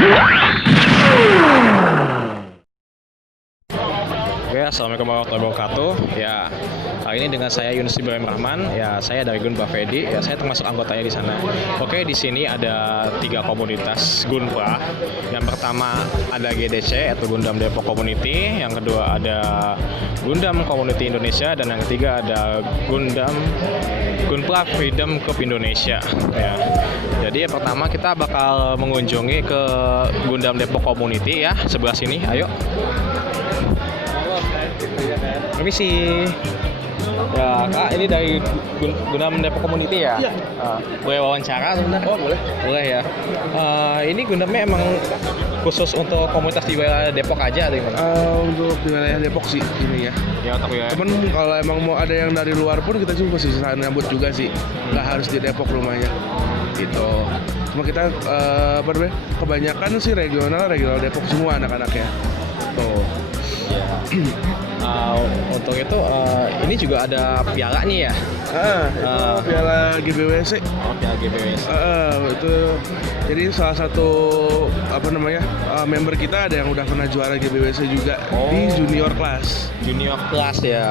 Oke, assalamualaikum warahmatullahi wabarakatuh. Ya, kali ini dengan saya Yunus Ibrahim Rahman. Ya, saya dari Gunpla Fedi. Ya, saya termasuk anggotanya di sana. Oke, di sini ada 3 komunitas Gunpla. Yang pertama ada GDC atau Gundam Depok Community. Yang kedua ada Gundam Community Indonesia dan yang ketiga ada Gunpla Freedom Cup Indonesia. Ya. Jadi yang pertama kita bakal mengunjungi ke Gundam Depok Community ya, sebelah sini. Ayo. Permisi. Ya, Kak, ini dari Gundam Depok Community ya? Iya. Boleh wawancara sebentar? Oh, boleh. Boleh ya. Ini Gundamnya emang khusus untuk komunitas di wilayah Depok aja atau gimana? Untuk di wilayah Depok sih ini ya. Ya, untuk wilayah. Cuman kalau emang mau ada yang dari luar pun kita juga masih bisa nyambut juga sih. Nggak harus di Depok rumahnya. Gitu. Cuma kita kebanyakan sih regional Depok semua anak-anaknya. Tuh. Ya. Untuk itu ini juga ada piala nih ya? Itu piala GBWC. Oh, piala GBWC. Itu jadi salah satu member kita ada yang udah pernah juara GBWC juga di junior class. Junior class ya.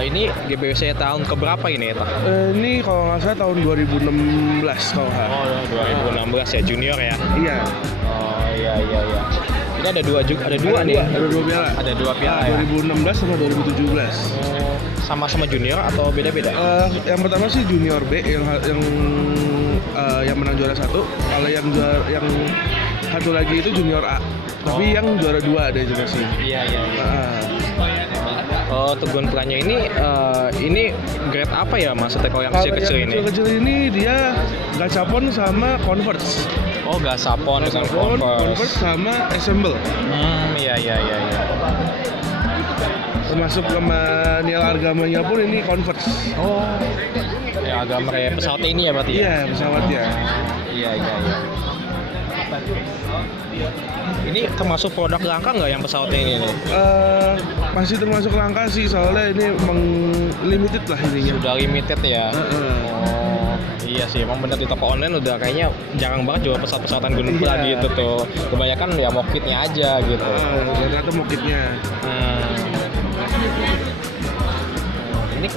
Ini GBWC tahun keberapa ini ya? Ini kalau nggak salah tahun 2016 kalau nggak. Oh, 2016 ya, junior ya? Iya. Oh, iya. Ini ada dua nih. Ada dua piala. Ada 2 piala ya? 2016 sama 2017. Sama-sama junior atau beda-beda? Yang pertama sih junior B yang menang juara 1. Kalau yang satu lagi itu junior A. Tapi yang juara 2 ada juga sih. Iya. Untuk Gunplanya ini grade apa ya maksudnya kalau yang kecil-kecil ini? Kecil-kecil ini dia gachapon sama converts. Oh, gachapon dengan converts sama assemble. Iya. Termasuk manual argamanya pun ini converts. Oh. Ya, agama kayak pesawat ini ya berarti ya? Iya, pesawat ya. Iya. Ini termasuk produk langka nggak yang pesawatnya ini nih? Masih termasuk langka sih, soalnya ini emang limited lah ininya. Sudah limited ya? Oh, iya sih, emang bener di toko online udah kayaknya jarang banget jual pesawat-pesawatan Gunpla gitu tuh. Kebanyakan ya mock-kitnya aja gitu. Ternyata mock-kitnya. Ini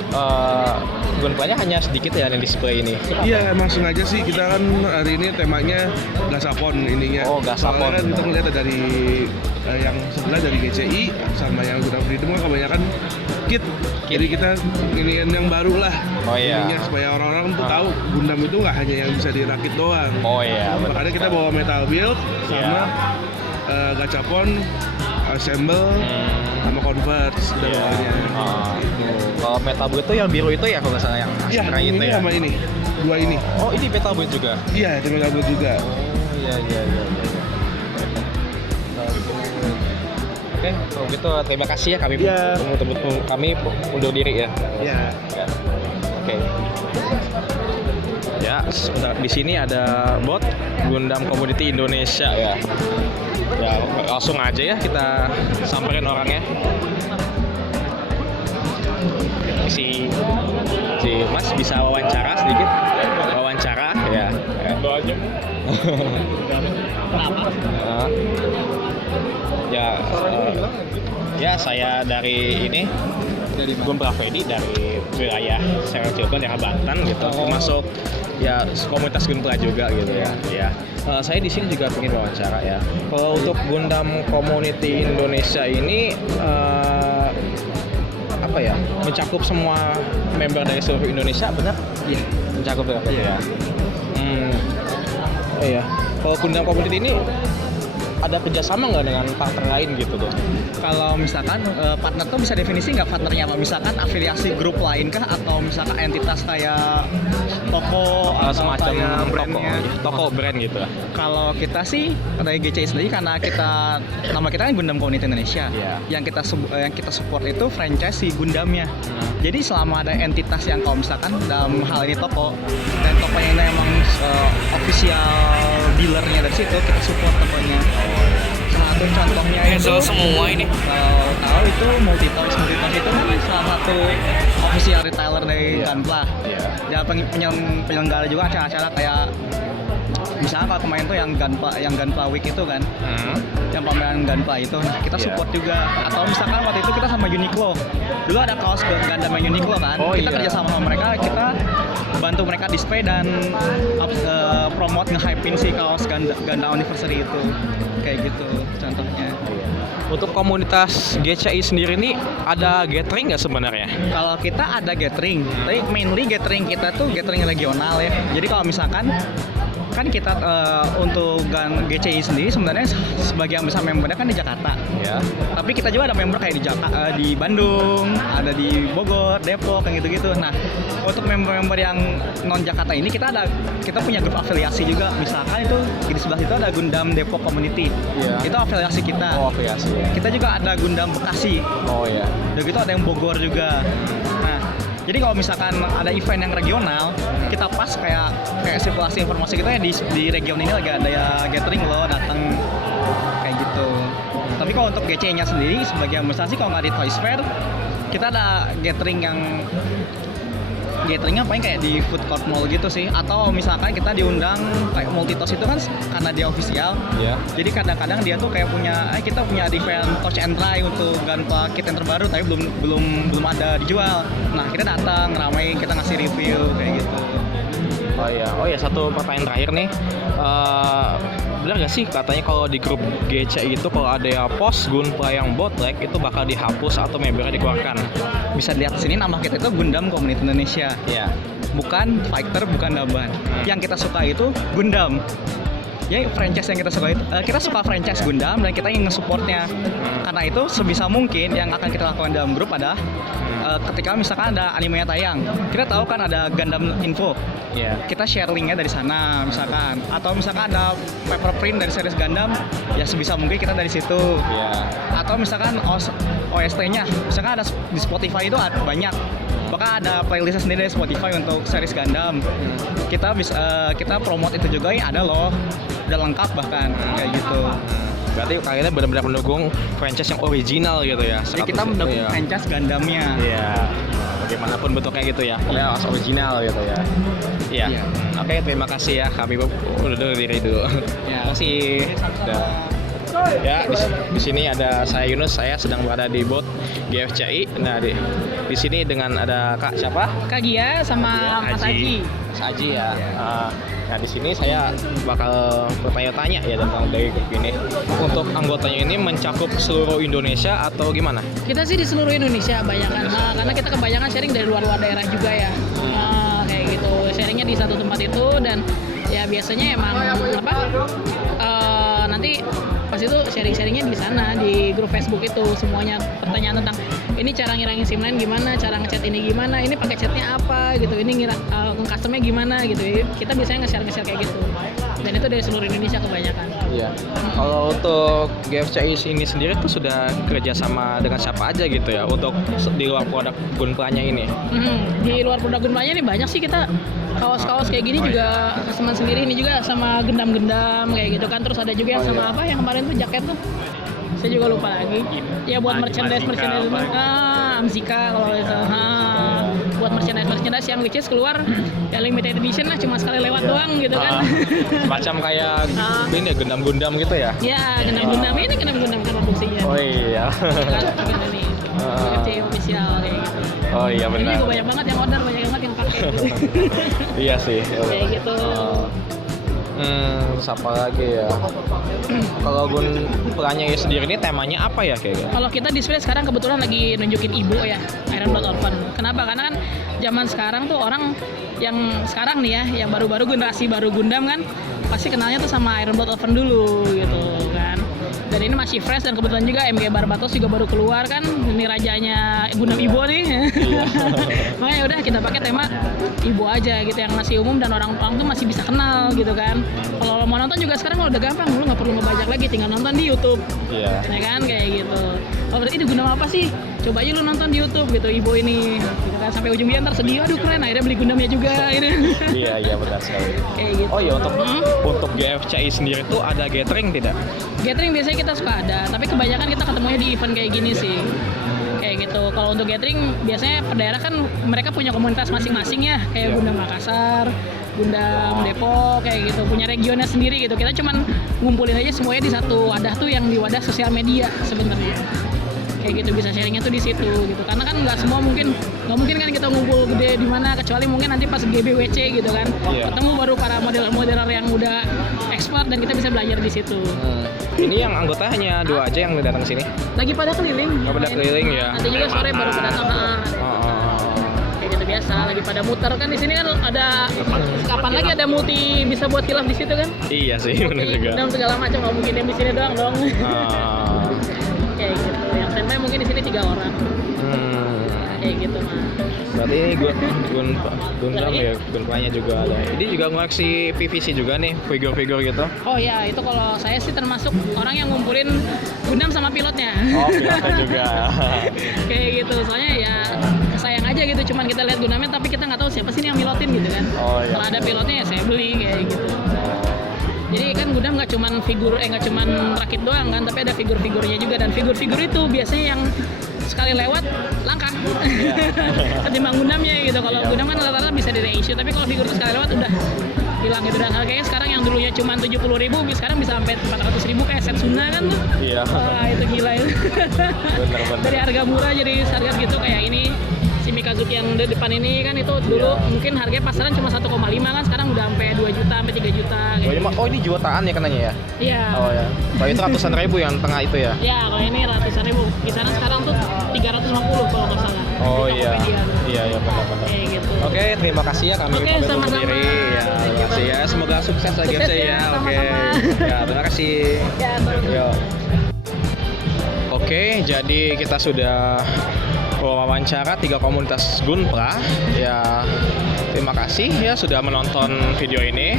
Gunplanya hanya sedikit ya yang display ini? Iya, emang sengaja sih kita kan hari ini temanya gachapon ininya. Oh, gachapon. Soalnya kan kita ngeliat dari yang sebelah dari GCI sama yang Gundam Freedom kan kebanyakan kit. Jadi kita iniin yang baru lah. Oh iya. Ininya, supaya orang-orang tuh tahu Gundam itu nggak hanya yang bisa dirakit doang. Oh iya. Makanya kita bawa metal build sama gachapon, assemble, sama converts dan bawahnya. Kalau metal build itu yang biru itu ya kalau nggak salah yang Iya, ini ya? sama ini, 2 ini. Oh, ini metal build juga? Iya, itu metal build juga. Oh, iya. Oke, kalau gitu terima kasih ya kami undur diri ya. Iya. Oke. Ya, di sini ada bot Gundam Community Indonesia ya. Ya, langsung aja ya kita samperin orangnya. Si Mas bisa wawancara sedikit? Wawancara ya. Ya, saya dari Gunpla Fedi dari wilayah Serang Cilegon, daerah Banten gitu. Termasuk ya komunitas Gunpla juga gitu ya. Saya di sini juga pengen wawancara ya. Kalau untuk Gundam Community Indonesia ini mencakup semua member dari seluruh Indonesia, benar? Iya, mencakup ya. Iya. Iya. Kalau Gundam Community ini ada kerjasama nggak dengan partner lain gitu tuh? Kalau misalkan partner tuh bisa definisi nggak partnernya apa? Misalkan afiliasi grup lain kah atau misalkan entitas kayak toko atau semacam kayak brandnya? Toko brand gitu. Kalau kita sih dari GCI sendiri karena nama kita kan Gundam Community Indonesia. Yeah. Yang kita support itu franchise si Gundamnya. Jadi selama ada entitas yang kalau misalkan dalam hal ini toko dan tokonya ini emang official dealernya dari situ, kita support tokonya. Salah satu contohnya itu semua ini. Kalau tahu itu Multitoys itu kan salah satu official retailer dari Gunpla. Ya penyelenggara juga acara-acara kayak misalnya kalau kemarin tuh yang Gunpla Week itu kan, yang pameran Gunpla itu, nah kita support juga. Atau misalkan waktu itu kita sama Uniqlo, dulu ada kaos Gundam Uniqlo kan, kita kerja sama mereka, kita bantu mereka display dan promote nge-hypein si kaos Gundam Anniversary itu, kayak gitu contohnya. Untuk komunitas GCI sendiri ini ada gathering nggak sebenarnya? Kalau kita ada gathering, tapi mainly gathering kita tuh gathering regional ya. Jadi kalau misalkan kan kita untuk GCI sendiri sebenarnya sebagian besar membernya kan di Jakarta. Ya. Tapi kita juga ada member kayak di Bandung, ada di Bogor, Depok, kayak gitu-gitu. Nah, untuk member-member yang non Jakarta ini kita punya grup afiliasi juga. Misalkan itu di sebelah situ ada Gundam Depok Community. Iya. Itu afiliasi kita. Oh, afiliasi ya. Kita juga ada Gundam Bekasi. Oh ya. Udah gitu ada yang Bogor juga. Nah, jadi kalau misalkan ada event yang regional, kita pas kayak sirkulasi informasi kita ya di region ini lagi ada ya gathering loh, datang kayak gitu. Tapi kalau untuk GC-nya sendiri sebagian besar sih kalau nggak di Toys Fair, kita ada gatheringnya paling kayak di food court mall gitu sih, atau misalkan kita diundang kayak Multitos itu kan karena dia official. Ya. Jadi kadang-kadang dia tuh kayak kita punya event touch and try untuk Gunpla kit yang terbaru tapi belum ada dijual. Nah, kita datang ramai, kita ngasih review kayak gitu. Oh iya, satu pertanyaan terakhir nih. Benar nggak sih katanya kalau di grup GCI itu kalau ada yang post Gunpla yang bootleg itu bakal dihapus atau membernya dikeluarkan? Bisa dilihat di sini nama kita itu Gundam Community Indonesia. Iya. Bukan fighter, bukan daban. Yang kita suka itu Gundam. Ya, franchise yang kita suka itu kita suka franchise Gundam dan kita ingin nge-supportnya. Karena itu sebisa mungkin yang akan kita lakukan dalam grup adalah ketika misalkan ada animenya tayang, kita tahu kan ada Gundam info. Iya. Kita share linknya dari sana misalkan, atau misalkan ada paper print dari series Gundam, ya sebisa mungkin kita dari situ. Iya. Atau misalkan OST-nya, misalkan ada di Spotify itu ada banyak. Bahkan ada playlistnya sendiri dari Spotify untuk series Gundam. Kita promote itu juga ya, ada loh, udah lengkap bahkan kayak gitu. Berarti kalian benar-benar mendukung franchise yang original gitu ya? Jadi kita mendukung franchise Gundamnya. Iya. Bagaimanapun bentuknya gitu ya, pokoknya harus original gitu ya. Iya. Iya. Oke, terima kasih ya. Kami udah diri dulu. Ya. Terima kasih. Udah. Ya, di sini ada saya Yunus, saya sedang berada di booth GFCI. Nah, di sini dengan ada Kak siapa? Kak Gia sama Mas Aji. Mas Aji ya. Nah, di sini saya bakal bertanya-tanya ya tentang dari grup ini. Untuk anggotanya ini mencakup seluruh Indonesia atau gimana? Kita sih di seluruh Indonesia banyakan, karena kita kebanyakan sharing dari luar-luar daerah juga ya. Kayak gitu, sharingnya di satu tempat itu dan ya biasanya emang nanti pas itu sharing-sharingnya di sana di grup Facebook itu semuanya pertanyaan tentang ini cara ngirangin SIM lain gimana, cara ngechat ini gimana, ini pakai chatnya apa gitu, ini customnya gimana gitu. Kita biasanya nge-share kayak gitu. Dan itu dari seluruh Indonesia kebanyakan. Iya. Kalau untuk GFCI ini sendiri tuh sudah kerja sama dengan siapa aja gitu ya untuk di luar produk Gunplanya ini? Di luar produk Gunplanya ini banyak sih, kita kaos-kaos kayak gini juga customer sendiri, ini juga sama gendam-gendam kayak gitu kan. Terus ada juga yang sama apa yang kemarin tuh jaket tuh, saya juga lupa lagi. Ya buat merchandise Amzika kalau itu. Buat merchandise yang which is keluar ya limited edition lah, cuma sekali lewat doang gitu kan. Macam kayak ini ya, Gundam-Gundam gitu ya? Ya, Gundam-Gundam ini Gundam-Gundam kan produksinya. Oh iya. Kan ini GFCI official kayak gitu. Oh iya Ini benar. juga banyak banget yang order, banyak banget yang pakai. Iya sih. Kayak gitu. Terus apa lagi ya? Kalau Gunplanya sendiri ini temanya apa ya kayaknya? Kalau kita display sekarang kebetulan lagi nunjukin Ibu ya, Iron Blood Orphan. Kenapa? Karena kan zaman sekarang tuh orang yang sekarang nih ya, yang baru-baru generasi baru Gundam kan, pasti kenalnya tuh sama Iron Blood Orphan dulu gitu kan. Dan ini masih fresh dan kebetulan juga MG Barbatos juga baru keluar kan, ini rajanya Gundam Ibu nih. Makanya udah kita pakai tema Ibu aja gitu, yang masih umum dan orang-orang tuh masih bisa kenal gitu kan. Kalau mau nonton juga sekarang udah gampang, lu nggak perlu ngebajak lagi, tinggal nonton di YouTube. Iya. Ya kan kayak gitu. Oh berarti ini Gundam apa sih? Coba aja lu nonton di YouTube gitu Ibu ini. Gitu kan sampai ujungnya ntar sedih, aduh keren, akhirnya beli Gundamnya juga gitu. Iya benar sekali. Kayak gitu. Oh iya, untuk GFCI sendiri tuh ada gathering tidak? Gathering biasanya kita suka ada, tapi kebanyakan kita ketemunya di event kayak gini sih. Kayak gitu. Kalau untuk gathering biasanya per daerah kan mereka punya komunitas masing-masing ya, kayak Gundam Makassar, Gundam Depok kayak gitu, punya regionnya sendiri gitu. Kita cuman ngumpulin aja semuanya di satu wadah tuh yang di wadah sosial media sebenarnya. Kayak gitu bisa sharingnya tuh di situ gitu. Karena kan nggak mungkin kan kita ngumpul gede di mana, kecuali mungkin nanti pas GBWC gitu kan. Iya. Ketemu baru para model-modeler yang udah expert dan kita bisa belajar di situ. Ini yang anggota hanya 2 aja yang datang sini. Lagi pada keliling. Oh, pada keliling ya. Nanti juga sore baru pada datang. Kayak gitu biasa, lagi pada muter kan di sini kan ada kapan lagi ada multi bisa buat kilaf di situ kan? Iya sih, benar juga. Gundam segala macam, nggak mungkin yang di sini doang dong. Ah. Kayak gitu. Yang standby mungkin di sini 3 orang. Kayak gitu mah. Berarti ini Gundam ya, Gundamnya juga ada. Ini juga ngoleksi PVC juga nih, figur-figur gitu. Oh ya, itu kalau saya sih termasuk orang yang ngumpulin Gundam sama pilotnya. Oh, pilotnya juga. Kayak gitu, soalnya ya sayang aja gitu, cuman kita lihat Gundamnya tapi kita nggak tahu siapa sih yang pilotin gitu kan. Oh, iya. Kalau ada pilotnya ya saya beli kayak gitu. Jadi kan Gundam nggak cuman nggak cuman rakit doang kan, tapi ada figur-figurnya juga, dan figur-figur itu biasanya yang sekali lewat langka ketimbang Gundamnya gitu. Kalau Gundam kan rata-rata bisa di reissue, tapi kalau figur itu sekali lewat udah hilang gitu. Dan harganya sekarang yang dulunya cuma 70.000 sekarang bisa sampai 400.000 kayak Setsuna kan tuh. Iya. Wah, itu gila itu. Bener-bener. Dari harga murah jadi harga gitu. Kayak ini si Mikazuki yang di depan ini kan itu dulu mungkin harganya pasaran cuma 1,5 kan, sekarang udah sampai 2 juta sampai 3 juta kayak. Oh, ini jutaan ya kenanya ya? Iya. Oh ya. Kalau itu ratusan ribu yang tengah itu ya? Ya, kalau ini ratusan ribu. Kisaran sekarang tuh 350 kalau nggak salah. Oh Di iya. Tokopedia. Iya benar-benar. Kayak gitu. Oke, terima kasih ya kami Oke, pamit undur sama-sama. diri. Ya, terima kasih ya. Semoga sukses lagi Sukses saya. ya, Oke. sama-sama. Ya, terima kasih. Ya, baru. Yuk. Oke, jadi kita sudah wawancara 3 komunitas Gunpla. Ya, terima kasih ya sudah menonton video ini.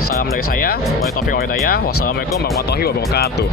Salam dari saya, Wali Taufiq Wahidayah. Wassalamualaikum warahmatullahi wabarakatuh.